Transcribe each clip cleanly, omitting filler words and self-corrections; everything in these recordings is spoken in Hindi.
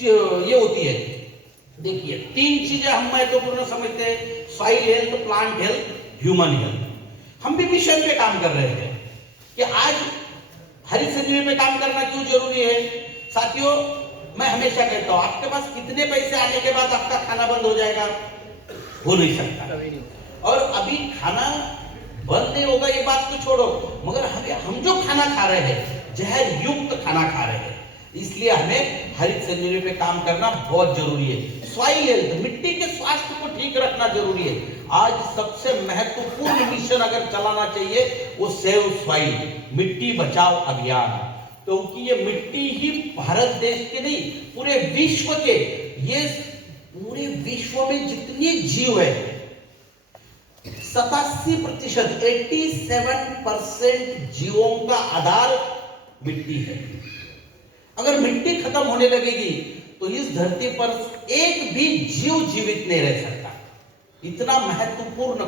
ये होती है। देखिए 3 चीजें हम महत्वपूर्ण समझते हैं, soil health, plant health, human health. हम भी मिशन पे काम कर रहे थे कि आज हरित संजीवनी पे काम करना क्यों जरूरी है। साथियों, मैं हमेशा कहता हूं, आपके पास कितने पैसे आने के बाद आपका खाना बंद हो जाएगा? हो नहीं सकता। और अभी खाना बंद नहीं होगा ये बात तो छोड़ो, मगर हम जो खाना खा रहे हैं जहर युक्त खाना खा रहे हैं, इसलिए हमें हरित संजीवनी पे काम करना बहुत जरूरी है। सॉइल हेल्थ, मिट्टी के स्वास्थ्य को ठीक रखना जरूरी है। आज सबसे महत्वपूर्ण मिशन अगर चलाना चाहिए वो सेव सॉइल, मिट्टी बचाओ अभियान, क्योंकि ये मिट्टी ही भारत देश के नहीं पूरे विश्व के, ये पूरे विश्व में जितने जीव है 87%, 87% जीवों का आधार मिट्टी है। अगर मिट्टी खत्म होने लगेगी तो इस धरती पर एक भी जीव जीवित नहीं रह सकता। इतना महत्वपूर्ण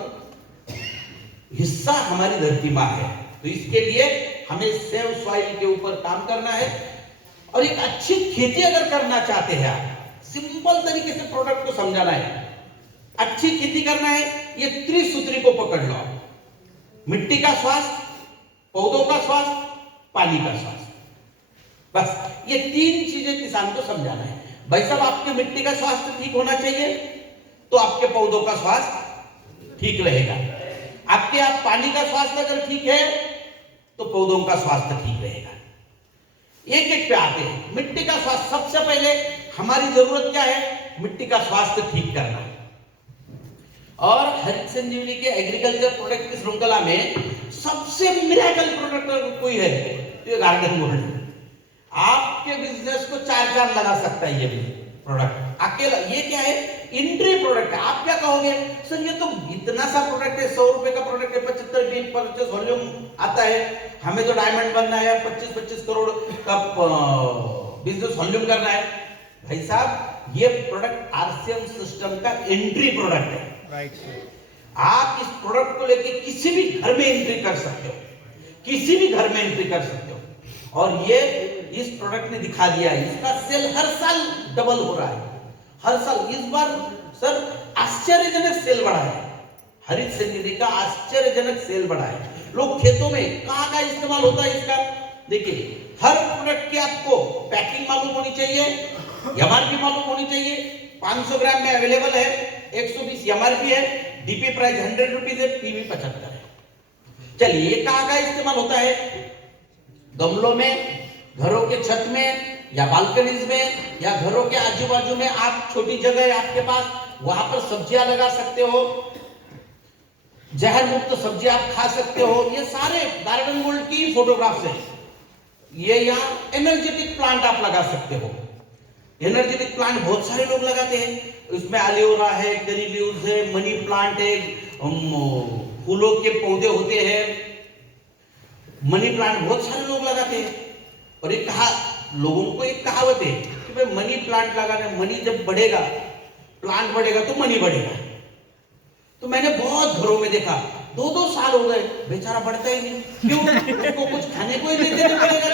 हिस्सा हमारी धरती मां है। तो इसके लिए हमें सेव सॉइल के ऊपर काम करना है। और एक अच्छी खेती अगर करना चाहते हैं आप, सिंपल तरीके से प्रोडक्ट को समझाना है। अच्छी खेती करना है, ये त्रिसूत्री को पकड़ लो। मिट्टी का स्वास्थ्य, पौधों का स्वास्थ्य, पानी का स्वास्थ्य, बस ये 3 चीजें किसान को समझाना है। भाई साहब, आपके मिट्टी का स्वास्थ्य ठीक होना चाहिए तो आपके पौधों का स्वास्थ्य ठीक रहेगा। आपके पानी का स्वास्थ्य अगर ठीक है तो पौधों का स्वास्थ्य ठीक रहेगा। एक एक पे आते हैं। मिट्टी का स्वास्थ्य, सबसे पहले हमारी जरूरत क्या है? मिट्टी का स्वास्थ्य ठीक करना। और हरित संजीवनी के एग्रीकल्चर प्रोडक्ट की श्रृंखला में सबसे मिरेकल प्रोडक्ट कोई है तो ये गार्डन गोल्ड। आपके बिजनेस को 4 चांद लगा सकता है ये भी प्रोडक्ट अकेला। ये क्या है? एंट्री प्रोडक्ट है। आप क्या कहोगे, सर ये तो इतना सा प्रोडक्ट है, 100 रुपए का प्रोडक्ट है, 75 वॉल्यूम आता है, हमें तो डायमंड बनना है, 25-25 करोड़ का बिजनेस वॉल्यूम करना है। भाई साहब, ये प्रोडक्ट आरसीएम सिस्टम का एंट्री प्रोडक्ट है। आप इस प्रोडक्ट को लेके किसी भी घर में एंट्री कर सकते हो, किसी भी घर में एंट्री कर सकते हो। और ये इस प्रोडक्ट ने दिखा दिया है, इसका सेल हर साल डबल हो रहा है, हर साल। इस बार सर आश्चर्यजनक सेल बढ़ा है, हरित संजीवनी का आश्चर्यजनक सेल बढ़ा है। लोग खेतों में कहां का इस्तेमाल होता है इसका, देखिए हर प्रोडक्ट की आपको पैकिंग मालूम होनी चाहिए, एमआरपी मालूम होनी चाहिए। 500 ग्राम में अवेलेबल है, 120 एमआरपी है, डीपी प्राइस 100 रुपीज है, पीवी 75 है। चलिए ये कहां का इस्तेमाल होता है? गमलों में, घरों के छत में या बालकनीज में या घरों के आजू बाजू में, आप छोटी जगह है आपके पास, वहां पर सब्जियां लगा सकते हो, जहर मुक्त सब्जी आप खा सकते हो। ये सारे गार्डन गोल्ड की फोटोग्राफ्स हैं। ये यहाँ एनर्जेटिक प्लांट आप लगा सकते हो। एनर्जेटिक प्लांट बहुत सारे लोग लगाते हैं, इसमें एलोवेरा है, करी लीव्स है, मनी प्लांट है, फूलों के पौधे होते हैं, मनी प्लांट बहुत सारे लोग लगाते हैं। और एक लोगों को एक कहावत है कि भाई मनी प्लांट लगाना, मनी जब बढ़ेगा, प्लांट बढ़ेगा तो मनी बढ़ेगा। तो मैंने बहुत घरों में देखा 2-2 साल हो गए, बेचारा बढ़ता ही नहीं। क्यों? उसको कुछ खाने को ही नहीं देते बढ़ेगा,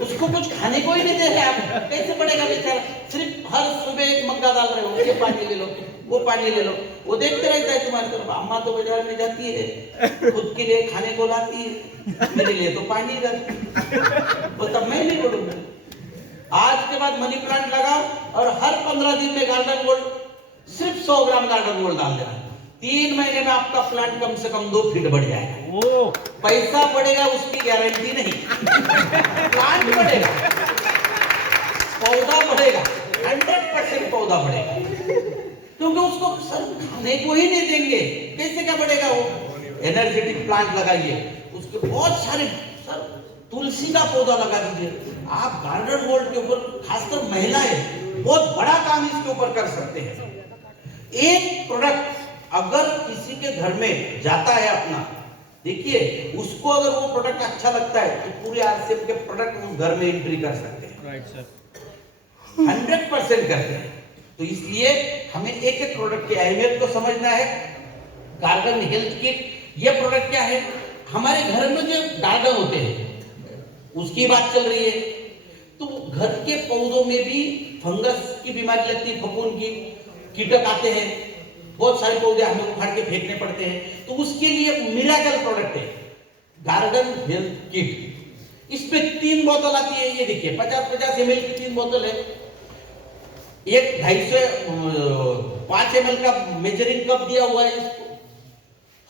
उसको कुछ खाने को ही नहीं दे रहे आप, कैसे बढ़ेगा बेचारा? सिर्फ हर सुबह एक मग्गा डाल रहे हो, ये पानी ले लो, वो पानी ले लो, वो देखते रहता है तुम्हारी तरफ। अम्मा तो बाजार में जाती है, खुद के लिए खाने को लाती है, मेरे लिए तो पानी लाती है, तो तब मैं नहीं बढ़ूंगा। आज के बाद मनी प्लांट लगाओ और हर 15 दिन में गार्डन गोल्ड, सिर्फ 100 ग्राम गार्डन गोल्ड डाल देना। 3 महीने में आपका प्लांट कम से कम 2 फीट बढ़ जाएगा। पैसा बढ़ेगा उसकी गारंटी नहीं, प्लांट बढ़ेगा, पौधा बढ़ेगा, 100% पौधा बढ़ेगा। क्योंकि उसको सर खाने को ही नहीं देंगे, कैसे क्या बढ़ेगा वो? एनर्जेटिक प्लांट लगाइए, उसके बहुत सारे, सर तुलसी का पौधा लगा दीजिए आप। गार्डन गोल्ड के ऊपर खासकर महिलाएं बहुत बड़ा काम इसके ऊपर कर सकते हैं। एक प्रोडक्ट अगर किसी के घर में जाता है अपना, देखिए उसको अगर वो प्रोडक्ट अच्छा लगता है तो पूरे आरसीएम के प्रोडक्ट उस घर में एंट्री कर सकते हैं। राइट सर, 100% करते हैं। तो इसलिए हमें एक एक प्रोडक्ट की अहमियत को समझना है। गार्डन हेल्थ किट, ये प्रोडक्ट क्या है? हमारे घर में जो गार्डन होते हैं उसकी बात चल रही है, तो घर के पौधों में भी फंगस की बीमारी लगती है, फफूंद की, कीटक आते हैं, बहुत सारे पौधे हमें उखाड़ के फेंकने पड़ते हैं। तो उसके लिए मिरेकल प्रोडक्ट है गार्डन हेल्थ किट। इसमें 3 बोतल आती है, ये देखिए 50-50 ml की 3 बोतल है। एक 250 5 ml का मेजरिंग कप दिया हुआ है इसको।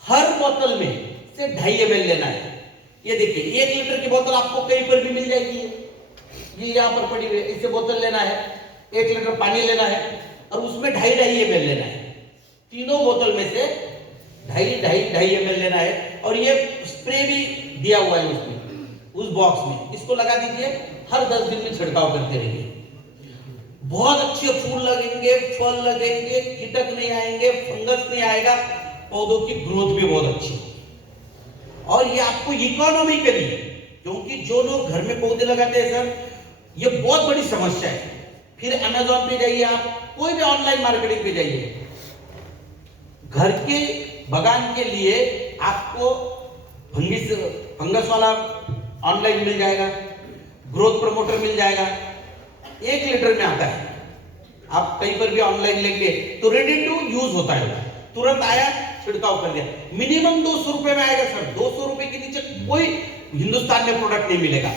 हर बोतल में से 2.5 ml लेना है। ये देखिए 1 लीटर की बोतल आपको कहीं पर भी मिल जाएगी, ये यहाँ पर पड़ी हुई है। इससे बोतल लेना है, 1 लीटर पानी लेना है और उसमें 2.5 ml लेना है। तीनों बोतल में से 2.5 ml लेना है। और ये स्प्रे भी दिया हुआ है उसमें, उस बॉक्स में। इसको लगा दीजिए, हर 10 दिन में छिड़काव करते रहिए। बहुत अच्छे फूल लगेंगे, फल लगेंगे, कीटक नहीं आएंगे, फंगस नहीं आएगा, पौधों की ग्रोथ भी बहुत अच्छी। और ये आपको इकोनॉमिकली, क्योंकि जो लोग घर में पौधे लगाते हैं सर, ये बहुत बड़ी समस्या है। फिर अमेज़न पे जाइए, आप कोई भी ऑनलाइन मार्केटिंग पे जाइए, घर के बगान के लिए आपको फंगस वाला ऑनलाइन मिल जाएगा, ग्रोथ प्रमोटर मिल जाएगा, 1 लीटर में आता है। आप कहीं पर भी ऑनलाइन लेंगे तो रेडी टू यूज होता है, तुरंत आया, छिड़काव कर दिया। मिनिमम 200 रुपए में आएगा सर। 200 रुपए के नीचे कोई हिंदुस्तान में प्रोडक्ट नहीं मिलेगा।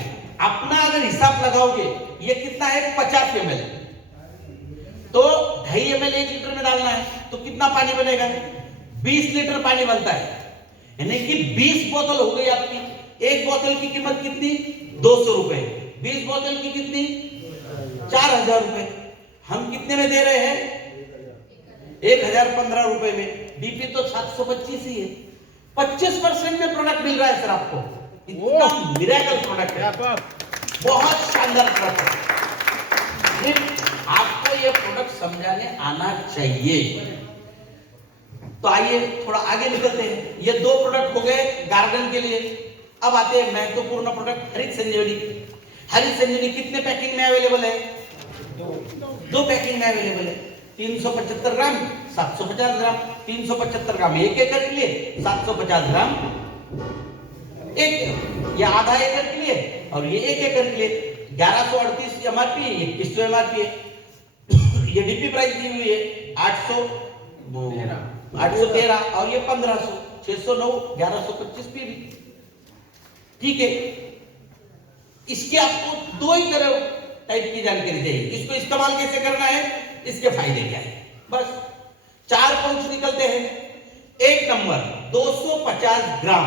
अपना अगर हिसाब लगाओगे, ये कितना है 50 ml, तो 2.5 ml 1 लीटर में डालना है, तो कितना पानी बनेगा? 20 लीटर पानी बनता है, यानी कि 20 बोतल हो गई आपकी। एक बोतल की कीमत कितनी? 200 रुपए। 20 बोतल की कितनी? 4000 रुपए। हम कितने में दे रहे हैं? 1015 रुपए में। डीपी तो 725 ही है। 25% में प्रोडक्ट मिल रहा है सर आपको। इतना मिरेकल प्रोडक्ट है, बहुत शानदार प्रोडक्ट है। आपको ये प्रोडक्ट समझाने आना चाहिए। तो आइए थोड़ा आगे निकलते हैं। ये 2 प्रोडक्ट हो गए गार्डन के लिए। अब आते हैं महत्वपूर्ण प्रोडक्ट हरित संजीवनी। हरित संजीवनी कितने पैकिंग में अवेलेबल है? 2 पैकिंग में अवेलेबल है। 375 ग्राम, 750 ग्राम। 375 ग्राम 1 एकड़ के लिए, 750 ग्राम एक या आधा एकड़ के लिए, और ये 1 एकड़ के लिए। 1138 एमआरपी, 2100 एमआरपी है। ये डीपी प्राइस दी हुई है 813 और ये 1500, 609, 1125 पीवी। ठीक है। इसके आपको 2 ही तरह टाइप की जानकारी चाहिए। इसको इस्तेमाल कैसे करना है, इसके फायदे क्या है, बस 4 पाउच निकलते हैं। 1 नंबर 250 ग्राम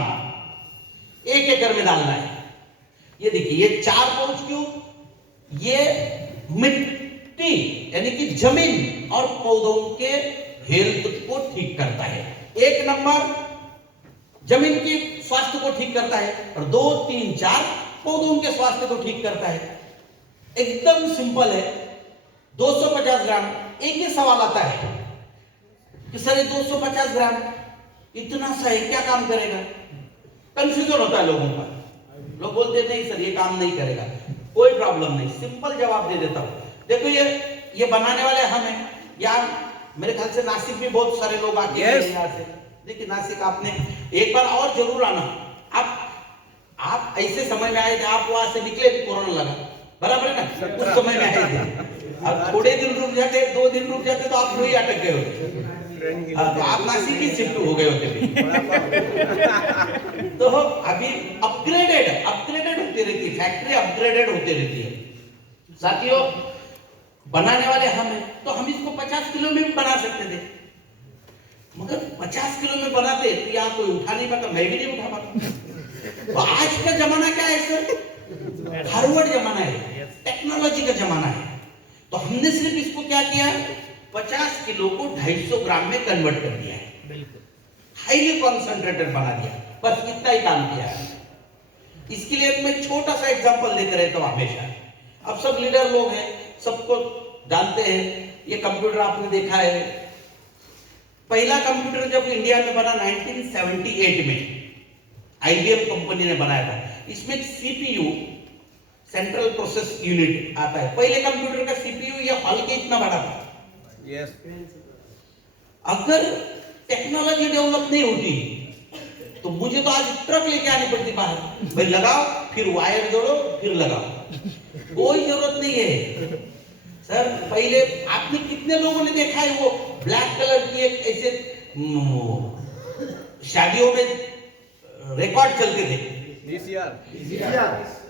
1 एकड़ में डालना है। ये देखिए, ये 4 पाउच क्यों? ये मिट्टी यानी कि जमीन और पौधों के हेल्थ को ठीक करता है। 1 नंबर जमीन की स्वास्थ्य को ठीक करता है, और 2, 3, 4 पौधों के स्वास्थ्य को ठीक करता है। एकदम सिंपल है। 250 ग्राम। एक ही सवाल आता है कि सर ये 250 ग्राम इतना सा है, क्या काम करेगा? कंफ्यूजन होता है लोगों का। लोग बोलते हैं नहीं सर ये काम नहीं करेगा। कोई प्रॉब्लम नहीं, सिंपल जवाब दे देता हूं। देखो ये बनाने वाले हम हैं। यहाँ मेरे ख्याल से नासिक भी बहुत सारे लोग आते हैं यहाँ से। देखिए नासिक आपने एक बार और जरूर आना। आप ऐसे समय में आए थे, आप वहां से निकले कोरोना लगा, बराबर है ना? उस समय में आए थे। अब थोड़े दिन रुक जाते, 2 दिन रुक जाते, तो आप वही अटक गए होते। तो आप नासिक ही शिफ्ट हो गए होते। तो अभी अपग्रेडेड होती रहती है, फैक्ट्री अपग्रेडेड होती रहती है। साथियों, बनाने वाले हम हैं, तो हम इसको 50 किलो में भी बना सकते थे, मगर 50 किलो में बनाते तो यहाँ कोई उठा नहीं पाता, मैं भी नहीं उठा पाता। तो आज का जमाना क्या है सर? फॉरवर्ड जमाना है, टेक्नोलॉजी का जमाना है। तो हमने सिर्फ इसको क्या किया, 50 किलो को 250 ग्राम में कन्वर्ट कर दिया है, बिल्कुल हाईली कॉन्सेंट्रेटेड बना दिया। बस इतना ही काम किया है। इसके लिए मैं छोटा सा एग्जांपल देते रहता हूं हमेशा। अब सब लीडर लोग हैं, सबको जानते हैं। ये कंप्यूटर आपने देखा है। पहला कंप्यूटर जब इंडिया में बना 1978 में IBM कंपनी ने बनाया था। इसमें CPU, सेंट्रल प्रोसेस यूनिट आता है। पहले कंप्यूटर का CPU ये हॉल के इतना बड़ा था। यस। अगर टेक्नोलॉजी डेवलप नहीं होती तो मुझे तो आज ट्रक लेके आनी पड़ती बाहर। भाई लगाओ, फिर वायर जोड़ो, फिर लगाओ। कोई जरूरत नहीं है सर। पहले आपने कितने लोगों ने देखा है वो ब्लैक कलर की एक ऐसे शादियों में रिकॉर्ड चलते थे,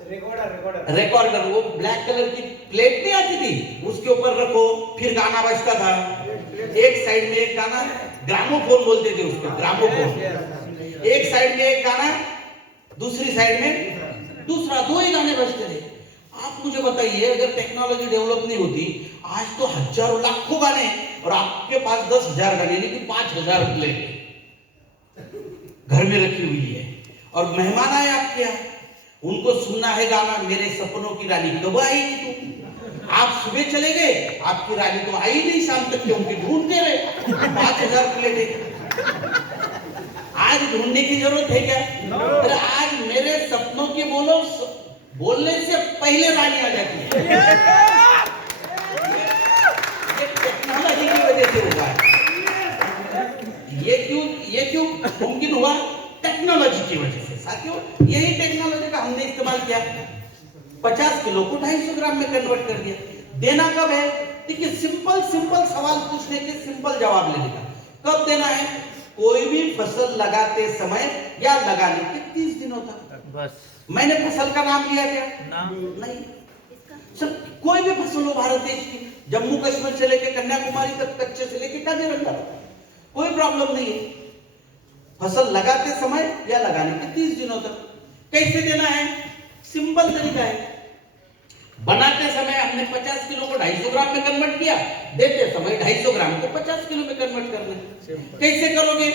रिकॉर्डर, वो ब्लैक कलर की प्लेट नहीं आती थी, उसके ऊपर रखो फिर गाना बजता था। एक साइड में एक गाना, ग्रामोफोन बोलते थे उसको, ग्रामोफोन। एक साइड में एक गाना, दूसरी साइड में दूसरा, दो ही गाने बजते थे। आप मुझे बताइए, अगर टेक्नोलॉजी डेवलप नहीं होती, आज तो हजारों लाखों गाने और आपके पास 10,000 गाने, यानी कि 5,000 प्लेट घर में रखी हुई है, और मेहमान आए आपके यहाँ, उनको सुनना है गाना मेरे सपनों की रानी कब आएगी तू। आप सुबह चले गए, आपकी रानी तो आई नहीं शाम तक के, उनकी ढूंढते रहे, 5,000 प्लेट है। आज ढूंढने की जरूरत है क्या? अरे आज मेरे सपनों की बोलो, बोलने से पहले रानी आ जाती है। ये टेक्नोलॉजी की वजह से हुआ है। ये क्यों मुमकिन हुआ? टेक्नोलॉजी की वजह से। साथियों, यही टेक्नोलॉजी का हमने इस्तेमाल किया, 50 किलो को 250 ग्राम में कन्वर्ट कर दिया। देना कब है? देखिए, सिंपल सवाल पूछने के सिंपल जवाब लेने का। कब देना है? कोई भी फसल लगाते समय या लगाने के 30 दिनों तक। बस। मैंने फसल का नाम लिया क्या? नहीं। सब कोई भी फसल हो भारत देश की, जम्मू कश्मीर से लेकर कन्याकुमारी तक, कच्चे से लेकर काजीरंगा, कोई प्रॉब्लम नहीं है। फसल लगाते समय या लगाने के 30 दिनों तक। कैसे देना है? सिंपल तरीका है। बनाते समय हमने 50 किलो को 250 ग्राम में कन्वर्ट किया, देते समय 250 ग्राम को 50 किलो में कन्वर्ट करना है। कैसे करोगे?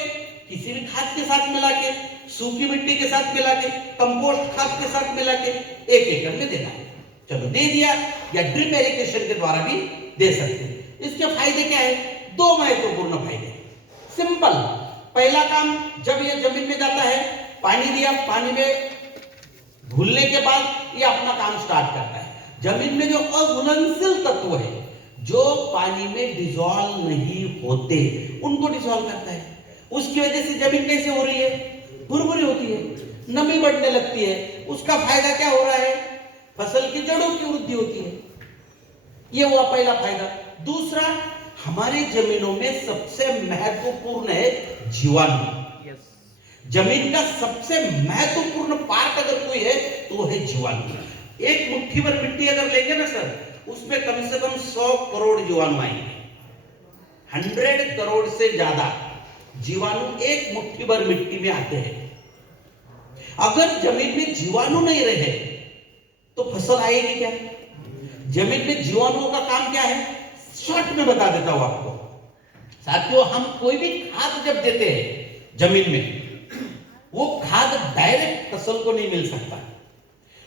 किसी भी खाद के साथ मिला के, सूखी मिट्टी के साथ मिला के, कंपोस्ट खाद के साथ मिला के 1 एकड़ में देना है। चलो दे दिया, या ड्रिप इरिगेशन के द्वारा भी दे सकते हैं। इसके फायदे क्या है? 2 महत्वपूर्ण फायदे। सिंपल, पहला काम, जब ये जमीन में जाता है, पानी दिया, पानी में घुलने के बाद ये अपना काम स्टार्ट करता है। जमीन में जो अघुलनशील तत्व है, जो पानी में डिसॉल्व नहीं होते, उनको डिसॉल्व करता है। उसकी वजह से जमीन कैसे हो रही है? भुरभुरी होती है, नमी बढ़ने लगती है। उसका फायदा क्या हो रहा है? फसल की जड़ों की वृद्धि होती है। ये हुआ पहला फायदा। दूसरा, हमारी जमीनों में सबसे महत्वपूर्ण है जीवाणु। जमीन का सबसे महत्वपूर्ण पार्ट अगर कोई है तो वो है जीवाणु। एक मुट्ठी भर मिट्टी अगर लेंगे ना सर, उसमें कम से कम 100 करोड़ जीवाणु आएंगे। 100 करोड़ से ज्यादा जीवाणु एक मुट्ठी भर मिट्टी में आते हैं। अगर जमीन में जीवाणु नहीं रहे तो फसल आएगी क्या? जमीन में जीवाणुओं का काम क्या है? शॉर्ट में बता देता हूं आपको। साथियों, हम कोई भी खाद जब देते हैं जमीन में, वो खाद डायरेक्ट फसल को नहीं मिल सकता।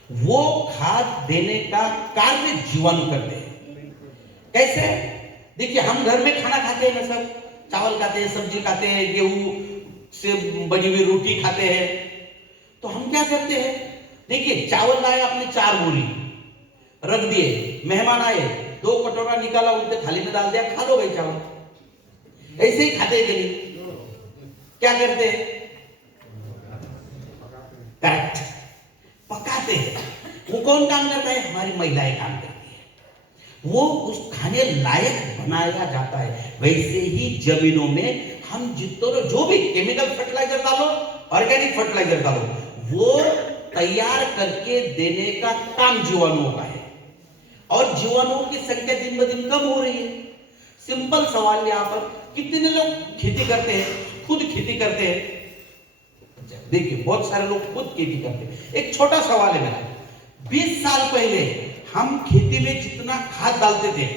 वो खाद देने का कार्य जीवाणु करते हैं। कैसे? देखिए, हम घर में खाना खाते हैं ना सब, चावल खाते हैं, सब्जी खाते हैं, गेहूं से बनी हुई रोटी खाते हैं। तो हम क्या करते हैं? देखिए, चावल लाए आपने 4 बोरी, रख दिए, मेहमान आए, 2 कटोरा निकाला, उनके थाली में डाल दिया, खा लो भाई चावल। ऐसे ही खाते हैं कि नहीं? क्या करते हैं? करेक्ट, पकाते हैं। वो कौन काम करता है? हमारी महिलाएं काम करती है। वो उस खाने लायक बनाया जाता है। वैसे ही जमीनों में हम जितना जो भी केमिकल फर्टिलाइजर डालो, ऑर्गेनिक फर्टिलाइजर डालो, वो तैयार करके देने का काम जीवाणुओं का है। और जीवाणुओं की संख्या दिन ब दिन कम हो रही है। सिंपल सवाल यहां पर, कितने लोग खेती करते हैं? खुद खेती करते हैं? देखिए, बहुत सारे लोग खुद खेती करते हैं। एक छोटा सवाल है मेरा, 20 साल पहले हम खेती में जितना खाद डालते थे,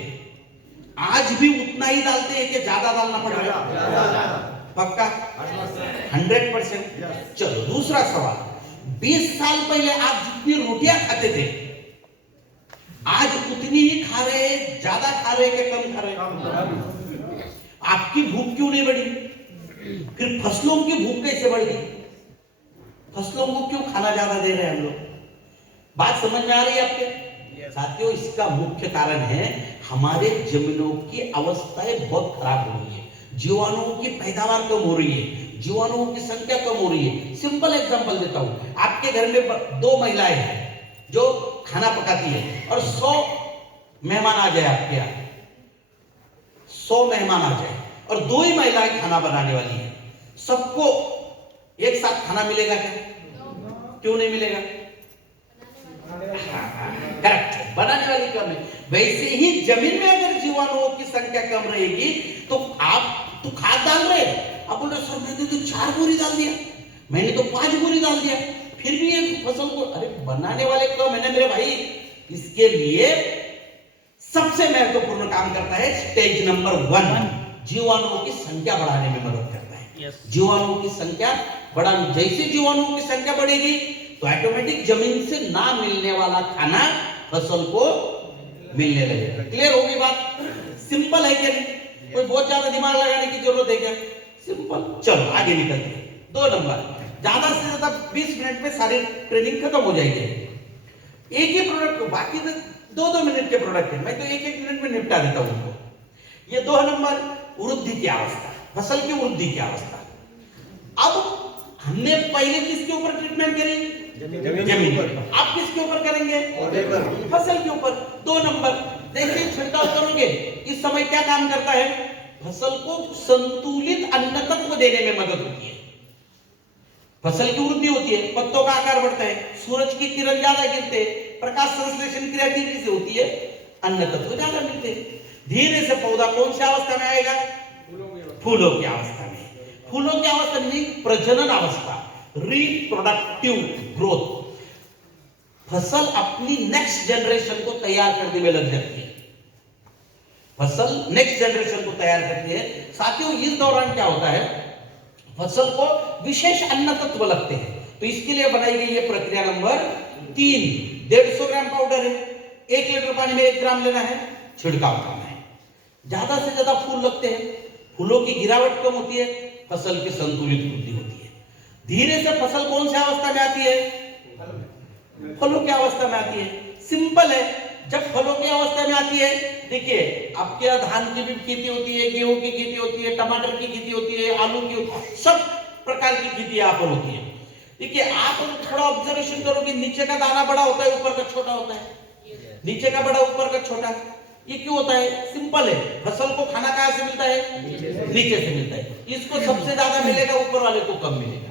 आज भी उतना ही डालते हैं कि ज्यादा डालना पड़ रहा है? पक्का? 100%। चलो दूसरा सवाल, 20 साल पहले आप जितनी रोटियां खाते थे, आज उतनी ही खा रहे हैं? ज्यादा खा रहे हैं कि कम खा रहे हैं? आपकी भूख क्यों नहीं बढ़ी? फिर फसलों की भूख कैसे बढ़ गई? फसलों को क्यों खाना ज्यादा दे रहे हैं हम लोग? बात समझ में आ रही है आपके? साथियों, इसका मुख्य कारण है हमारे जमीनों की अवस्थाएं बहुत खराब हो रही है। जीवाणुओं की पैदावार कम हो रही है, जीवाणुओं की संख्या कम हो रही है। सिंपल एग्जांपल देता हूं, आपके घर में 2 महिलाएं हैं जो खाना पकाती है और 100 मेहमान आ जाए आपके यहाँ, 100 मेहमान आ जाए और 2 ही महिलाएं खाना बनाने वाली है, सबको एक साथ खाना मिलेगा क्या? क्यों नहीं मिलेगा? करेक्ट, बनाने वाली कम है। वैसे ही जमीन में अगर जीवाणुओं की संख्या कम रहेगी तो आप तो खाद डाल रहे हैं, आप बोल रहे सर मैंने तो 4 बोरी डाल दिया, मैंने तो 5 बोरी डाल दिया, फिर भी ये फसल को, अरे बनाने वाले कम है ना मेरे भाई। इसके लिए सबसे महत्वपूर्ण काम करता है स्टेज नंबर 1, जीवाणुओं की संख्या बढ़ाने में मदद करता है। जीवाणुओं की संख्या बढ़ाने, जैसे जीवाणुओं की संख्या बढ़ेगी तो ऑटोमेटिक जमीन से ना मिलने वाला खाना फसल को मिलने लगेगा। क्लियर होगी बात? सिंपल है क्या? नहीं कोई बहुत ज्यादा दिमाग लगाने की जरूरत है क्या? सिंपल। चलो आगे निकलते हैं। 2 नंबर, ज्यादा से ज्यादा 20 मिनट में सारी ट्रेनिंग खत्म हो जाएगी। एक ही प्रोडक्ट को, बाकी तो 2-2 मिनट के प्रोडक्ट है, मैं तो 1-1 मिनट में निपटा देता हूं उनको। ये 2 नंबर, वृद्धि की अवस्था, फसल की वृद्धि की अवस्था। अब हमने पहले किसके ऊपर ट्रीटमेंट करी? जमीन पर। आप किसके ऊपर करेंगे? फसल के ऊपर। 2 नंबर, जैसे छिड़काव करोगे इस समय क्या काम करता है? फसल को संतुलित अन्न तत्व देने में मदद होती है, फसल की वृद्धि होती है, पत्तों का आकार बढ़ता है, सूरज की किरण ज्यादा गिरते, प्रकाश संश्लेषण क्रिया तेजी से होती है, अन्न तत्व ज्यादा मिलते। धीरे से पौधा कौन सी अवस्था में आएगा? फूलों की अवस्था में। फूलों की अवस्था में प्रजनन अवस्था, रिप्रोडक्टिव ग्रोथ। फसल अपनी नेक्स्ट जनरेशन को तैयार करने में लग जाती है, फसल नेक्स्ट जनरेशन को तैयार करती है। साथियों इस दौरान क्या होता है, फसल को विशेष अन्न तत्व लगते हैं, तो इसके लिए बनाई गई है प्रक्रिया नंबर 3। 150 ग्राम पाउडर है, 1 लीटर पानी में 1 ग्राम लेना है, छिड़काव करना है। ज्यादा से ज्यादा फूल लगते हैं, फूलों की गिरावट कम होती है, फसल की संतुलित वृद्धि होती है। धीरे से फसल कौन सी अवस्था में आती है? फलों की अवस्था में आती है। सिंपल है, जब फलों की अवस्था में आती है, देखिए आपके यहाँ धान की भी खेती होती है, गेहूं की खेती होती है, टमाटर की खेती होती है, आलू की, सब प्रकार की खेती यहाँ पर होती है। देखिए आप थोड़ा ऑब्जर्वेशन करोगे, नीचे का दाना बड़ा होता है, ऊपर का छोटा होता है, नीचे का बड़ा ऊपर का छोटा। ये क्यों होता है? सिंपल है, फसल को खाना कहां से मिलता है? नीचे से मिलता है। इसको सबसे ज्यादा मिलेगा, ऊपर वाले को कम मिलेगा।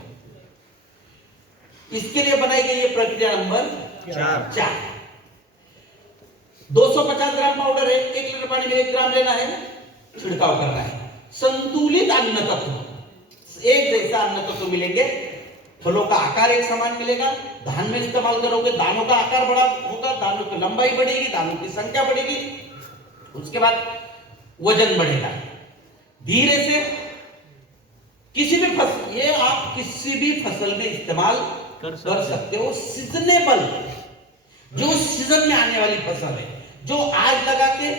इसके लिए बनाई गई है प्रक्रिया नंबर 4। 250 ग्राम पाउडर है, 1 लीटर पानी में 1 ग्राम लेना है, छिड़काव करना है। संतुलित अन्न तत्व, एक जैसा अन्न तत्व मिलेंगे, फलों का आकार एक समान मिलेगा। धान में इस्तेमाल करोगे, दानों का आकार बड़ा होगा, दानों की लंबाई बढ़ेगी, दानों की संख्या बढ़ेगी, उसके बाद वजन बढ़ेगा। धीरे से किसी भी फसल, ये आप किसी भी फसल में इस्तेमाल कर सकते हो। सीजनेबल, जो सीजन में आने वाली फसल है, जो आज लगा के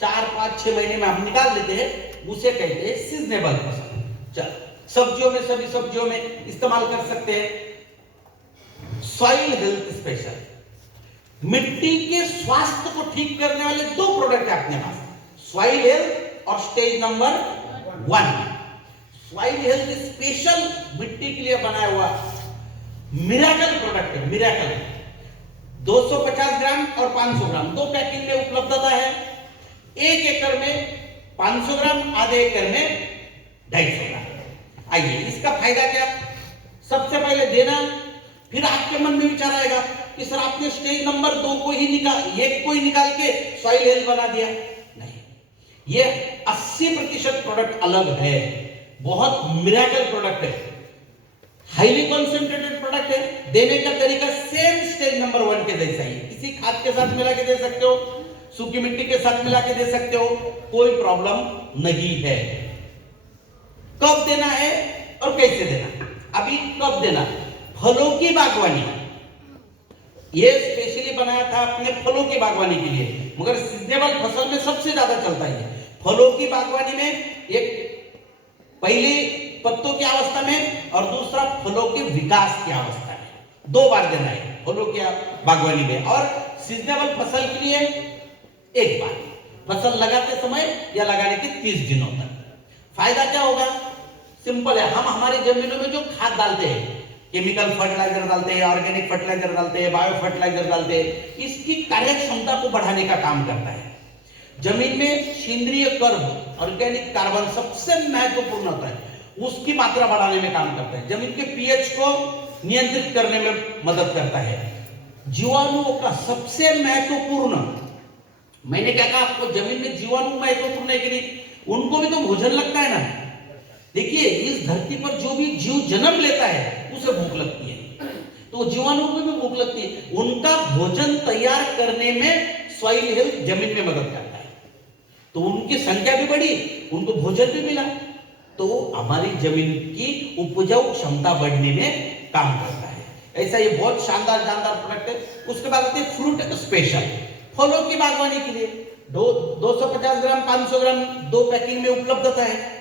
4-5-6 महीने में हम निकाल लेते हैं, उसे कहते हैं सीजनेबल फसल। चल सब्जियों में, सभी सब्जियों में इस्तेमाल कर सकते हैं। सॉइल हेल्थ स्पेशल, मिट्टी के स्वास्थ्य को ठीक करने वाले 2 प्रोडक्ट है अपने पास, सॉइल हेल्थ और stage number 1। Soil health special मिट्टी के लिए बनाया हुआ मिरेकल प्रोडक्ट है, मिरेकल। 250 ग्राम और 500 ग्राम 2 पैकिंग में उपलब्धता है। 1 एकड़ में 500 ग्राम, आधे एकड़ में 250 ग्राम। आइए इसका फायदा क्या? सबसे पहले देना, फिर आपके मन में विचार आएगा कि सर आपने स्टेज नंबर 2 को ही निकाल, 1 को ही निकाल के सॉइल हेल्थ बना दिया। नहीं, ये 80% प्रोडक्ट अलग है, बहुत मिरेकल प्रोडक्ट है, हाईली कॉन्सेंट्रेटेड प्रोडक्ट है। देने का तरीका सेम स्टेज नंबर 1 के जैसा ही, किसी खाद के साथ मिला के दे सकते हो, सूखी मिट्टी के साथ मिला के दे सकते हो, कोई प्रॉब्लम नहीं है। कब देना है और कैसे देना? अभी कब देना? फलों की बागवानी, ये स्पेशली बनाया था अपने फलों की बागवानी के लिए, मगर सीजनेबल फसल में सबसे ज्यादा चलता है। फलों की बागवानी में एक पहले पत्तों की अवस्था में और दूसरा फलों के विकास की अवस्था में, 2 बार देना है फलों की बागवानी में। और सीजनेबल फसल के लिए 1 बार, फसल लगाते समय या लगाने के 30 दिनों तक। फायदा क्या होगा? सिंपल है, हम हमारी जमीनों में जो खाद डालते हैं, केमिकल फर्टिलाइजर डालते हैं, ऑर्गेनिक फर्टिलाइजर डालते हैं, बायो फर्टिलाइजर डालते हैं, इसकी कार्य क्षमता को बढ़ाने का काम करता है। जमीन में सेंद्रीय कर्ब, ऑर्गेनिक कार्बन सबसे महत्वपूर्ण होता है, उसकी मात्रा बढ़ाने में काम करता है। जमीन के पीएच को नियंत्रित करने में मदद करता है। जीवाणुओं का सबसे महत्वपूर्ण, मैंने क्या कहा आपको, जमीन में जीवाणु महत्वपूर्ण है कि नहीं? उनको भी तो भोजन लगता है ना। देखिए, इस धरती पर जो भी जीव जन्म लेता है उसे भूख लगती है, तो जीवाणुओं को भी भूख लगती है। उनका भोजन तैयार करने में सॉइल हेल्थ जमीन में मदद करता है, तो उनकी संख्या भी बढ़ी, उनको भोजन भी मिला, तो हमारी जमीन की उपजाऊ क्षमता बढ़ने में काम करता है। ऐसा ये बहुत शानदार प्रोडक्ट है। उसके बाद आते हैं फ्रूट स्पेशल, फलों की बागवानी के लिए 250 ग्राम 500 ग्राम 2 पैकिंग में उपलब्धता है।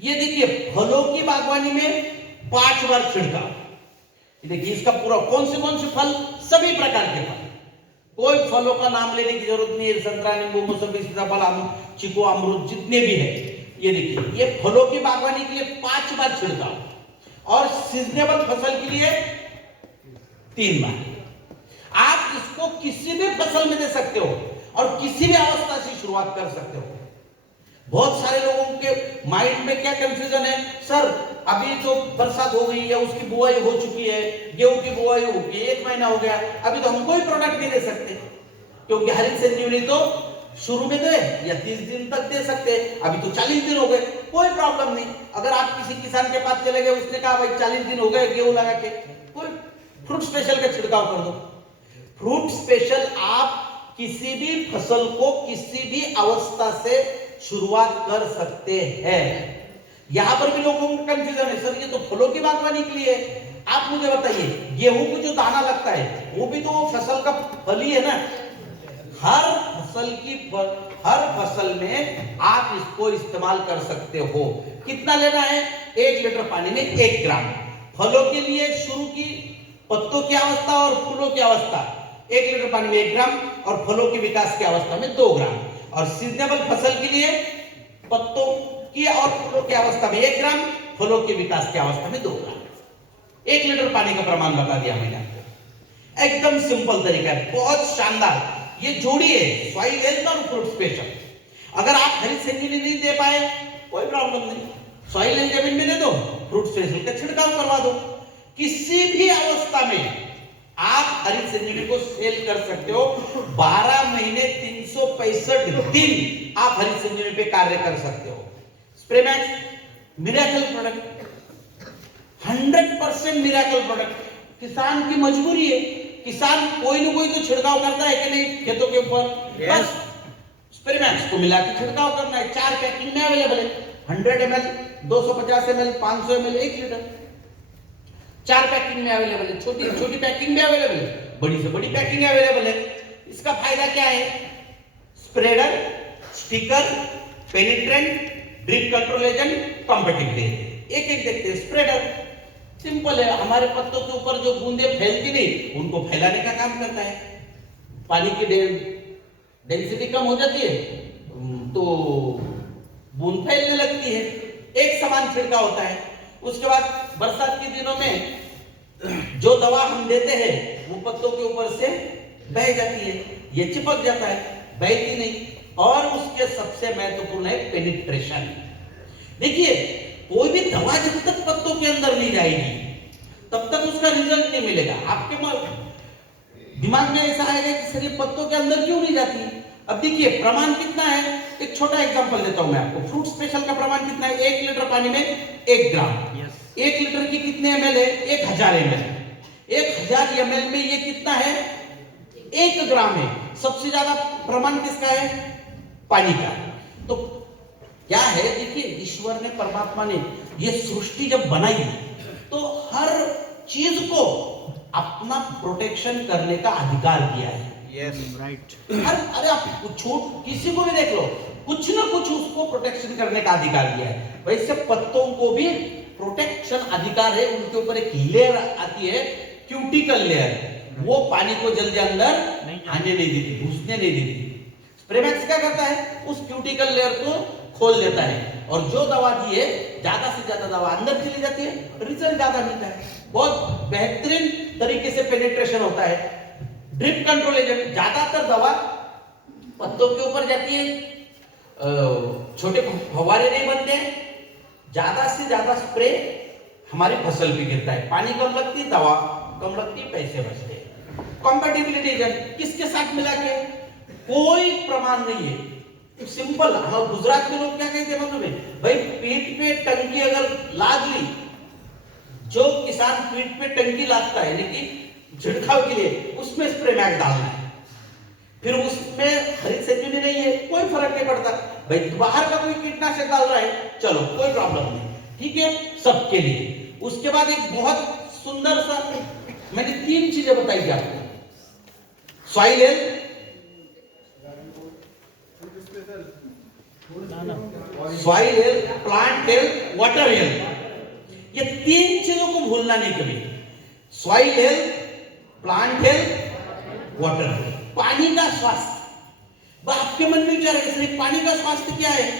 ये देखिए, फलों की बागवानी में 5 बार छिड़काव। देखिए, इसका पूरा कौन से फल, सभी प्रकार के फल, कोई फलों का नाम लेने की जरूरत नहीं है। संतरा, नींबू, मौसमी, सीताफल, आम, चीकू, अमरूद, जितने भी है, ये देखिए, ये फलों की बागवानी के लिए 5 बार छिड़काव, और सीजनेबल फसल के लिए 3 बार। आप इसको किसी भी फसल में दे सकते हो और किसी भी अवस्था से शुरुआत कर सकते हो। बहुत सारे लोगों के माइंड में क्या कंफ्यूजन है, सर अभी तो बरसात हो गई है, उसकी बुआई हो चुकी है, गेहूं की बुआई हो गई, 1 महीना हो गया, अभी तो हम कोई प्रोडक्ट नहीं दे सकते, क्योंकि हरित संजीवनी तो शुरू में दे या 30 दिन तक दे सकते, अभी तो 40 दिन हो गए, कोई प्रॉब्लम नहीं। अगर आप किसी किसान के पास चले गए, उसने कहा भाई 40 दिन हो गए गेहूं लगा के, कोई फ्रूट स्पेशल का छिड़काव कर दो। फ्रूट स्पेशल आप किसी भी फसल को किसी भी अवस्था से शुरुआत कर सकते हैं। यहां पर भी लोगों को कंफ्यूजन है, सर ये तो फलों की बागवानी के लिए है। आप मुझे बताइए, गेहूं को जो दाना लगता है वो भी तो फसल का फल ही है ना। हर फसल में आप इसको इस्तेमाल कर सकते हो। कितना लेना है? 1 लीटर पानी में 1 ग्राम। फलों के लिए शुरू की पत्तों की अवस्था और फूलों की अवस्था 1 लीटर पानी में 1 ग्राम, और फलों के विकास की अवस्था में 2 ग्राम, और सीजनेबल फसल के लिए पत्तों की और फूलों की अवस्था में 1 ग्राम, फलों के विकास की अवस्था में 2 ग्राम। 1 लीटर पानी का प्रमाण बता दिया मैंने आपको। एकदम सिंपल तरीका है, बहुत शानदार। ये जोड़ी है सॉइल हेल्थ और फ्रूट स्पेशल। अगर आप हरित संजीवनी नहीं दे पाए, कोई प्रॉब्लम नहीं, सॉइल हेल्थ जमीन में दे दो, फ्रूट स्पेशल का छिड़काव करवा दो। किसी भी अवस्था में आप हरित संजीवनी को सेल कर सकते हो। 12 महीने 365 दिन आप हरित संजीवनी पे कार्य कर सकते हो। Spraymax miracle product, 100% miracle product. किसान की मजबूरी है, किसान कोई ना कोई तो छिड़काव करता है कि नहीं खेतों के ऊपर, बस स्प्रेमैक्स को मिला के छिड़काव करना है। 4 पैकिंग में अवेलेबल है, 100 ml, 250 ml, 500 ml, 1 litre, 4 packing में अवेलेबल है। छोटी पैकिंग में अवेलेबल है, बड़ी से बड़ी पैकिंग अवेलेबल है। इसका फायदा क्या है? Spreader, sticker, penetrant, drip control agent, competitive. एक देखते हैं। स्प्रेडर सिंपल है, हमारे पत्तों के ऊपर जो बूंदे फैलती नहीं उनको फैलाने का काम करता है। पानी की डेंसिटी कम हो जाती है तो बूंद फैलने लगती है, एक समान छिड़काव होता है। उसके बाद बरसात के दिनों में जो दवा हम देते हैं वो पत्तों के ऊपर से बह जाती है, ये चिपक जाता है, बहती नहीं। और उसके सबसे महत्वपूर्ण है पेनिट्रेशन। देखिए, कोई भी दवा जब तक पत्तों के अंदर नहीं जाएगी तब तक उसका रिजल्ट नहीं मिलेगा। आपके दिमाग में ऐसा आएगा कि सर ये पत्तों के अंदर क्यों नहीं जाती। अब देखिए प्रमाण कितना है, एक छोटा एग्जांपल देता हूं मैं आपको। फ्रूट स्पेशल का प्रमाण कितना है? 1 लीटर पानी में 1 ग्राम। 1 लीटर की कितने ml है? 1000 ml। 1000 ml में ये कितना है? 1 ग्राम है। सबसे ज्यादा प्रमाण किसका है? पानी का। तो क्या है, देखिए ईश्वर ने, परमात्मा ने ये सृष्टि जब बनाई तो हर चीज को अपना प्रोटेक्शन करने का अधिकार दिया है। Yes, right. अरे आप किसी को भी देख लो, कुछ ना कुछ उसको प्रोटेक्शन करने का अधिकार दिया है। वैसे पत्तों को भी प्रोटेक्शन अधिकार है। उनके ऊपर एक लेयर आती है, क्यूटिकल लेयर, वो पानी को जल्दी अंदर आने नहीं देती, घुसने नहीं देती। स्प्रेमैक्स क्या करता है? उस क्यूटिकल लेयर को खोल देता है, और जो दवा दी है ज्यादा से ज्यादा दवा अंदर चली जाती है, रिजल्ट ज्यादा मिलता है। बहुत बेहतरीन तरीके से पेनिट्रेशन होता है। ड्रिप कंट्रोल एजेंट, ज्यादातर दवा पत्तों के ऊपर जाती है, छोटे फव्वारे नहीं बनते हैं, ज्यादा से ज्यादा स्प्रे हमारी फसल पे गिरता है, पानी कम लगती है, दवा कम लगती है, पैसे बचते हैं। कंपैटिबिलिटी एजेंट किसके साथ मिला के, कोई प्रमाण नहीं है, सिंपल। हम गुजरात के लोग क्या कहते हैं मालूम है भाई, पीठ पे टंकी अगर लाद ली, जो किसान पीठ पे टंकी लादता है लेकिन छिड़काव के लिए, उसमें स्प्रे मैक डालना है, फिर उसमें हरित सेचुरी नहीं है, कोई फर्क नहीं पड़ता भाई, बाहर का कोई कीटनाशक डाल रहा है, चलो कोई प्रॉब्लम नहीं, ठीक है, सबके लिए। उसके बाद एक बहुत सुंदर सा, मैंने 3 चीजें बताई थी आपको, soil health, soil health, plant health, water health, ये 3 चीजों को भूलना नहीं कभी। Soil health, plant health, water health. पानी का स्वास्थ्य, आपके मन में विचार है पानी का स्वास्थ्य क्या है,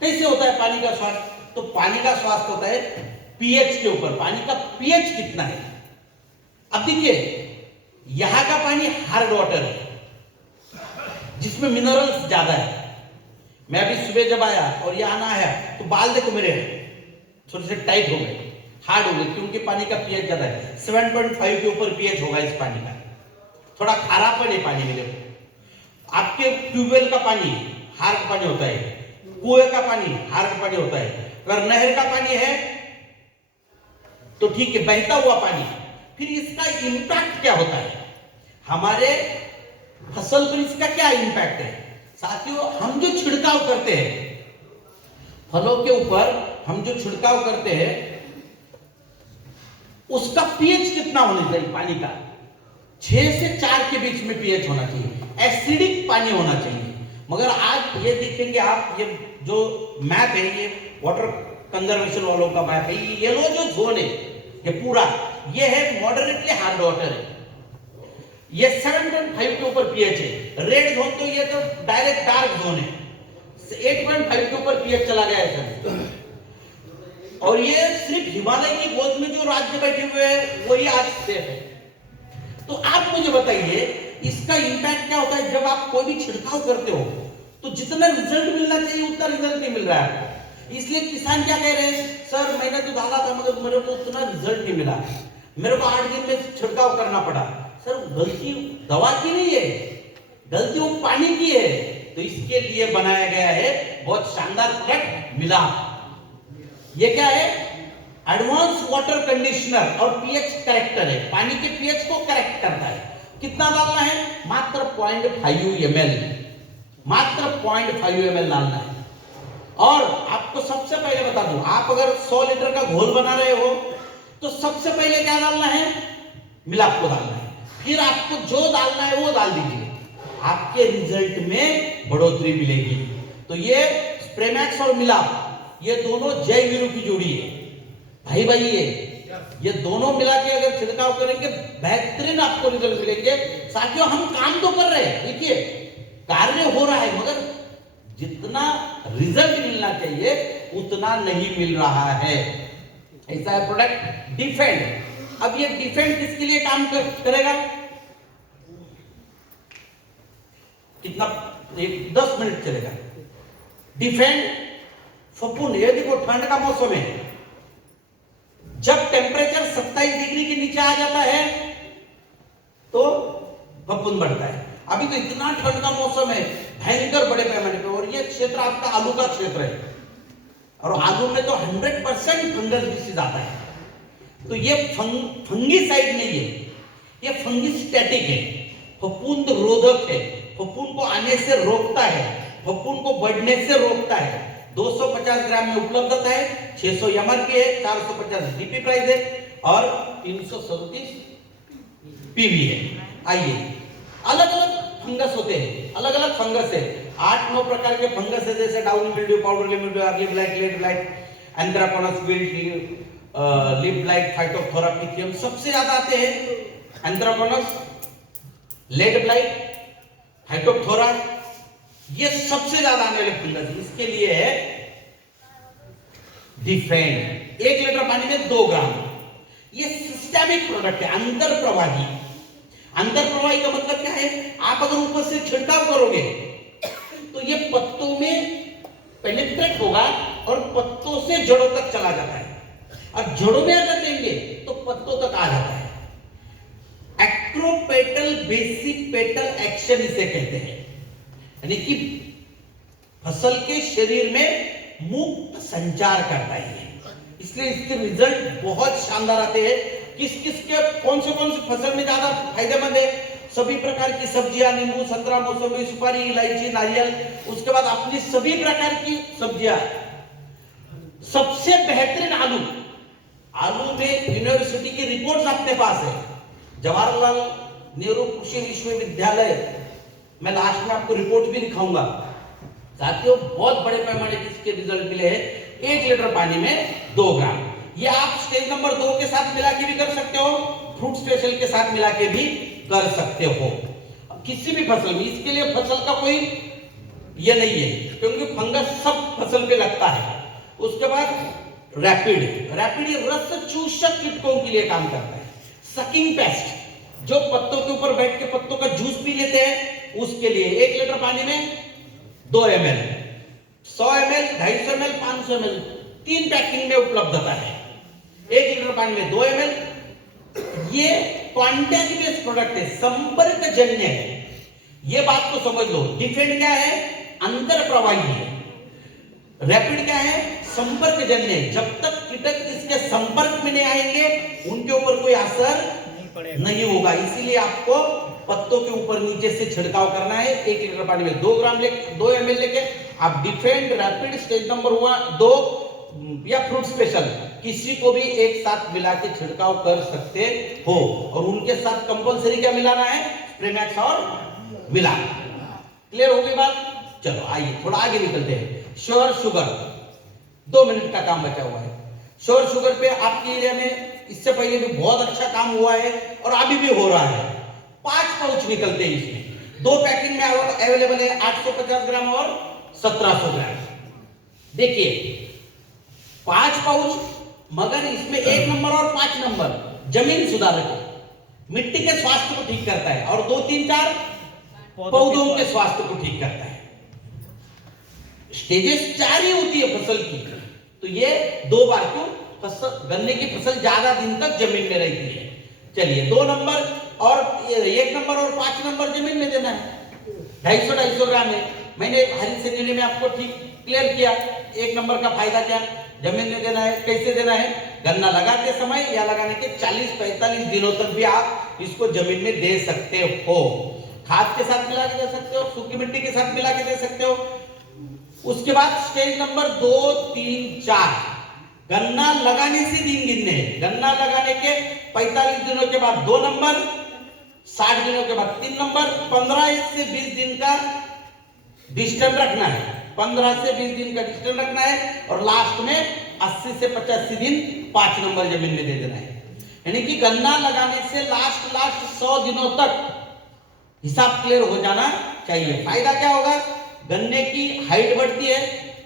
कैसे होता है पानी का स्वास्थ्य? तो पानी का स्वास्थ्य होता है पीएच के ऊपर, पानी का पीएच कितना है। अब देखिए, यहां का पानी हार्ड वाटर है जिसमें मिनरल्स ज्यादा है। मैं अभी सुबह जब आया और यहां ना आया तो बाल देखो मेरे थोड़े से टाइट हो गए, हार्ड हो गए, क्योंकि पानी का पीएच ज्यादा है। 7.5 के ऊपर पीएच होगा इस पानी का, थोड़ा खारापन है पानी में। आपके ट्यूबवेल का पानी हार्ड पानी होता है, कुएं का पानी हार्ड पानी होता है, अगर नहर का पानी है तो ठीक है, बहता हुआ पानी। फिर इसका इंपैक्ट क्या होता है हमारे फसल पर, इसका क्या इंपैक्ट है साथियों? हम जो छिड़काव करते हैं फलों के ऊपर, हम जो छिड़काव करते हैं उसका पीएच कितना होना चाहिए? पानी का 6 से 4 के बीच में पीएच होना चाहिए, एसिडिक पानी होना चाहिए। मगर आज ये देखेंगे आप, ये जो मैप है ये वाटर कंजर्वेशन वालों का मैप है, ये येलो जो जोन है ये पूरा, ये है मॉडरेटली हार्ड वाटर है, ये 7.5 के ऊपर पीएच है। रेड जोन तो ये तो डायरेक्ट डार्क जोन है, 8.5 के ऊपर पीएच चला गया है सर। और ये सिर्फ हिमालय की गोद में जो राज्य बैठे हुए हैं वही आज सेफ है। तो आप मुझे बताइए इसका इंपैक्ट क्या होता है जब आप कोई भी छिड़काव करते हो, तो जितना रिजल्ट मिलना चाहिए उतना रिजल्ट नहीं मिल रहा है आपको। इसलिए किसान क्या कह रहे हैं, सर मैंने तो डाला था मगर मेरे को उतना रिजल्ट नहीं मिला, मेरे को 8 दिन में छिड़काव करना पड़ा। सर गलती दवा की नहीं है, गलती वो पानी की है। तो इसके लिए बनाया गया है बहुत शानदार प्रोडक्ट मिला। ये क्या है? एडवांस वाटर कंडीशनर और पीएच करेक्टर है, पानी के पीएच को करेक्ट करता है। कितना डालना है? मात्र 0.5 ml, मात्र 0.5 ml डालना है। और आपको सबसे पहले बता दूं, आप अगर 100 लीटर का घोल बना रहे हो तो सबसे पहले क्या डालना है? मिलाप को डालना है, फिर आपको जो डालना है वो डाल दीजिए, आपके रिजल्ट में बढ़ोतरी मिलेगी। तो ये स्प्रेमैक्स और मिलाप, ये दोनों जय वीरू की जोड़ी है भाई भाई। ये दोनों मिला के अगर छिड़काव करेंगे बेहतरीन आपको रिजल्ट मिलेंगे। साथियों हम काम तो कर रहे हैं, देखिए कार्य हो रहा है, मगर जितना रिजल्ट मिलना चाहिए उतना नहीं मिल रहा है। ऐसा है प्रोडक्ट डिफेंड। अब ये डिफेंड किसके लिए काम करेगा? कितना? 10 मिनट चलेगा। डिफेंड फफूंद, ये देखो ठंड का मौसम है, जब टेम्परेचर 27 डिग्री के नीचे आ जाता है तो फफूंद बढ़ता है। अभी तो इतना ठंड का मौसम है भयंकर बड़े पैमाने पे, और ये क्षेत्र आपका आलू का क्षेत्र है, और आलू में तो 100% फंगस डिसीज आता है। तो ये फंगीसाइड नहीं है, ये फंगिस्टैटिक है, फफूंद रोधक है, फफूंद को आने से रोकता है, फफूंद को बढ़ने से रोकता है। 250 ग्राम में उपलब्धता है, 600 एमआरपी है, 450 डीपी प्राइस है और 337 पीवी है। आइए, अलग अलग फंगस होते हैं, अलग अलग फंगस है, 8-9 प्रकार के फंगस है, जैसे down mildew, powder mildew, early blight, late blight, anthracnose wilt, leaf blight, phytophthora pythium, सबसे ज्यादा आते हैं एंथ्राकोनस, लेट ब्लाइट, फाइटोप्थोरा, ये सबसे ज्यादा आने वाले फंगस। इसके लिए है डिफेंड। 1 लीटर पानी में 2 ग्राम, ये सिस्टेमिक प्रोडक्ट है, अंतर प्रवाही। अंतर प्रवाही का मतलब क्या है? आप अगर ऊपर से छिड़काव करोगे तो ये पत्तों में पेनिट्रेट होगा और पत्तों से जड़ों तक चला जाता है, और जड़ों में अगर देंगे तो पत्तों तक आ जाता है। एक्रोपेटल बेसिक पेटल एक्शन इसे कहते हैं, यानी कि फसल के शरीर में मुक्त संचार करता है। इसलिए इसके रिजल्ट बहुत शानदार आते हैं। किस किस के कौन से फसल में ज्यादा फायदेमंद है? सभी प्रकार की सब्जियां, नींबू, संतरा, मौसमी, सुपारी, इलायची, नारियल, उसके बाद अपनी सभी प्रकार की सब्जियां। सबसे बेहतरीन आलू, आलू में यूनिवर्सिटी की रिपोर्ट्स अपने पास है, जवाहरलाल नेहरू कृषि विश्वविद्यालय, मैं लास्ट में आपको रिपोर्ट भी दिखाऊंगा। साथियों, बहुत बड़े पैमाने पर इसके रिजल्ट मिले हैं। 1 लीटर पानी में 2 ग्राम। ये आप स्टेज नंबर 2 के साथ मिला के भी कर सकते हो, फ्रूट स्पेशल के साथ मिला के भी कर सकते हो, किसी भी फसल में। इसके लिए फसल का कोई ये नहीं है, क्योंकि फंगस सब फसल पे लगता है। उसके बाद रैपिड ये रस चूसक कीटकों के लिए काम करता है। सकिंग पेस्ट, जो पत्तों के ऊपर बैठ के पत्तों का जूस पी लेते हैं, उसके लिए 1 लीटर पानी में 2 ml, 100 ml, 250 ml, 500 ml, 3 packing में उपलब्धता है। 1 लीटर पानी में 2 ml। ये कॉन्टैक्ट बेस्ड प्रोडक्ट है, संपर्क जन्य है, ये बात को समझ लो। डिफेंड क्या है? अंतर प्रवाही है। रैपिड क्या है? संपर्क जन्य। जब तक कीटक इसके संपर्क में नहीं आएंगे, उनके ऊपर कोई असर नहीं होगा। इसीलिए आपको पत्तों के ऊपर नीचे से छिड़काव करना है। 1 लीटर पानी में 2 ml लेके आप डिफेंड, रैपिड, स्टेज नंबर 2 या फ्रूट स्पेशल, किसी को भी एक साथ मिला के छिड़काव कर सकते हो। और उनके साथ कंपलसरी क्या मिलाना है? स्प्रेमैक्स और मिला। क्लियर हो गई बात? चलो आइए थोड़ा आगे निकलते हैं। श्योर शुगर, 2 मिनट का काम बचा हुआ है। श्योर शुगर पे आपके एरिया में इससे पहले भी बहुत अच्छा काम हुआ है और अभी भी हो रहा है। 5 पाउच निकलते हैं इसमें, 2 पैकिंग में अवेलेबल है, 850 ग्राम और 1700 ग्राम। देखिए 5 पाउच, मगर इसमें 1 नंबर और 5 नंबर जमीन सुधारक है, मिट्टी के स्वास्थ्य को ठीक करता है, और 2, 3, 4 पौधों के स्वास्थ्य को ठीक करता है। स्टेजेस 4 ही होती है फसल की, तो ये 2 बार क्यों? गन्ने की फसल ज्यादा दिन तक जमीन में रहती है। चलिए 2 नंबर और 1 नंबर और 5 नंबर जमीन में देना है, 250 ग्राम है। मैंने हरी सेंचुरी में आपको ठीक क्लियर किया। 1 नंबर का फायदा क्या? जमीन में देना है। कैसे देना है? गन्ना लगाते समय या लगाने के 40-45 दिनों तक भी आप इसको जमीन में दे सकते हो। खाद के साथ मिला के दे सकते हो, सूखी मिट्टी के साथ मिला के दे सकते हो। उसके बाद स्टेज नंबर 2, 3, 4, गन्ना लगाने से दिन गिनने हैं। गन्ना लगाने के 45 दिनों के बाद 2 नंबर, 60 दिनों के बाद 3 नंबर, 15 से 20 दिन का डिस्टेंस रखना है। 15 से 20 दिन का डिस्टेंस रखना है, और लास्ट में 80 से 85 दिन 5 नंबर जमीन में दे देना है। यानी कि गन्ना लगाने से लास्ट 100 दिनों तक हिसाब क्लियर हो जाना चाहिए। फायदा क्या होगा? गन्ने की हाइट बढ़ती है,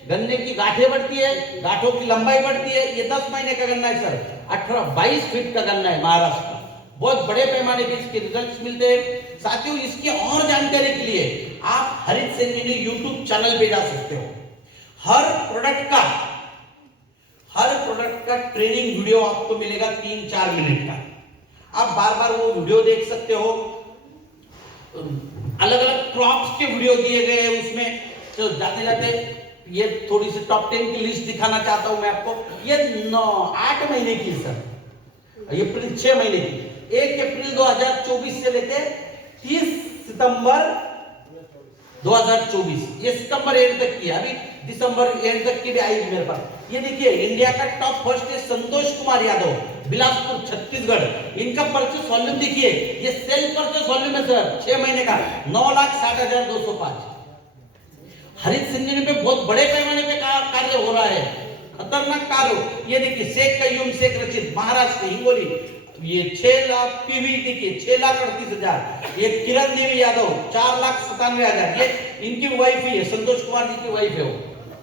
गन्ने की गांठें बढ़ती है, गांठों की लंबाई बढ़ती है। ये 10 महीने का गन्ना है सर, 18-22 फीट का गन्ना है महाराष्ट्र का। बहुत बड़े पैमाने पे इसके रिजल्ट्स मिलते हैं। साथियों, इसकी और जानकारी के लिए आप हरित संजीवनी यूट्यूब चैनल पे जा सकते हो। हर प्रोडक्ट का ट्रेनिंग वीडियो आपको मिलेगा 3-4 मिनट का। आप बार बार वो वीडियो देख सकते हो। अलग अलग क्रॉप्स के वीडियो दिए गए हैं उसमें। तो जाते जाते ये थोड़ी सी टॉप 10 की लिस्ट दिखाना चाहता हूं मैं आपको। ये 8 महीने की सर, ये 6 महीने की। 1 अप्रैल 2024 से लेके 30 सितंबर 2024, ये सितंबर एंड तक की है। अभी दिसंबर एंड तक की भी आएगी मेरे पास। ये देखिए, इंडिया का टॉप फर्स्ट है संतोष कुमार यादव, बिलासपुर छत्तीसगढ़। इनका परचेस वॉल्यूम देखिए, ये सेल परचेस वॉल्यूम है सर 6 महीने का 9,60,205। हरित संजीवनी पे बहुत बड़े पैमाने पे कार्य हो रहा है, खतरनाक कार्य। ये देखिए, शेख कयूम शेख रशीद, महाराष्ट्र हिंगोली, ये 6 लाख पीवी, देखिए 6,38,000। ये किरण देवी यादव 4,97,000। ये इनकी वाइफ ही है, संतोष कुमार जी की वाइफ है वो।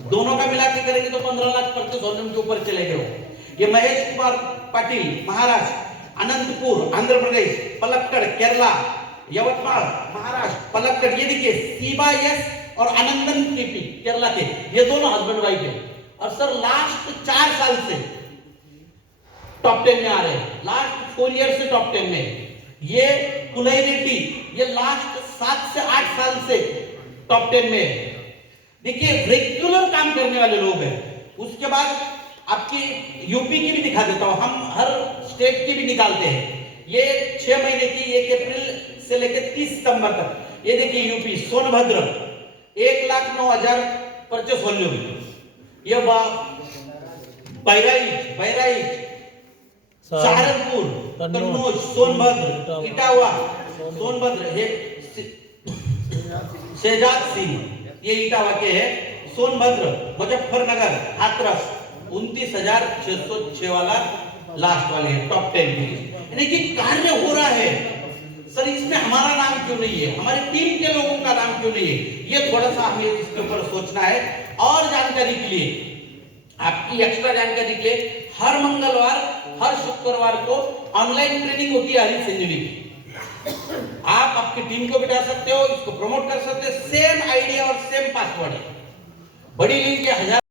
दोनों का मिला के करेंगे तो 15 लाख परचेस वॉल्यूम के ऊपर चले गए। ये महेश कुमार पाटिल महाराष्ट्र, अनंतपुर आंध्र प्रदेश, पलक्कड़ केरला, यवतमाल महाराष्ट्र, पलक्कड़, ये देखिए सीबा यस और आनंदन केपी केरला के, ये दोनों हस्बैंड वाइफ है। और सर लास्ट 4 साल से टॉप 10 में आ रहे हैं, लास्ट 4 ईयर से टॉप 10 में। ये कुलई रेड्डी, ये लास्ट 7 से 8 साल से टॉप 10 में है। देखिए रेगुलर काम करने वाले लोग हैं। उसके बाद आपकी यूपी की भी दिखा देता हूं, हम हर स्टेट की भी निकालते हैं। ये 6 महीने की, 1 अप्रैल से लेकर 30 सितंबर तक। ये देखिए यूपी सोनभद्र 1,09,000 परचेस वॉल्यूम। ये बहराइच, सहारनपुर, कन्नौज, सोनभद्र, इटावा, सोनभद्र, शहजाद सिंह, ये इटावा के है, सोनभद्र, मुजफ्फरनगर, हाथरस 29,606 वाला लास्ट वाले है टॉप 10 के लिए। यानी कि कार्य हो रहा है। सर इसमें हमारा नाम क्यों नहीं है, हमारी टीम के लोगों का नाम क्यों नहीं है, ये थोड़ा सा हमें इसके ऊपर सोचना है। और जानकारी के लिए, आपकी एक्स्ट्रा जानकारी के लिए, हर मंगलवार हर शुक्रवार को ऑनलाइन ट्रेनिंग होती है हरी संजीवनी की। आप आपकी टीम को बिठा सकते हो, इसको प्रमोट कर सकते हो, सेम आइडिया और सेम पासवर्ड है। बड़ी लिंक के 1000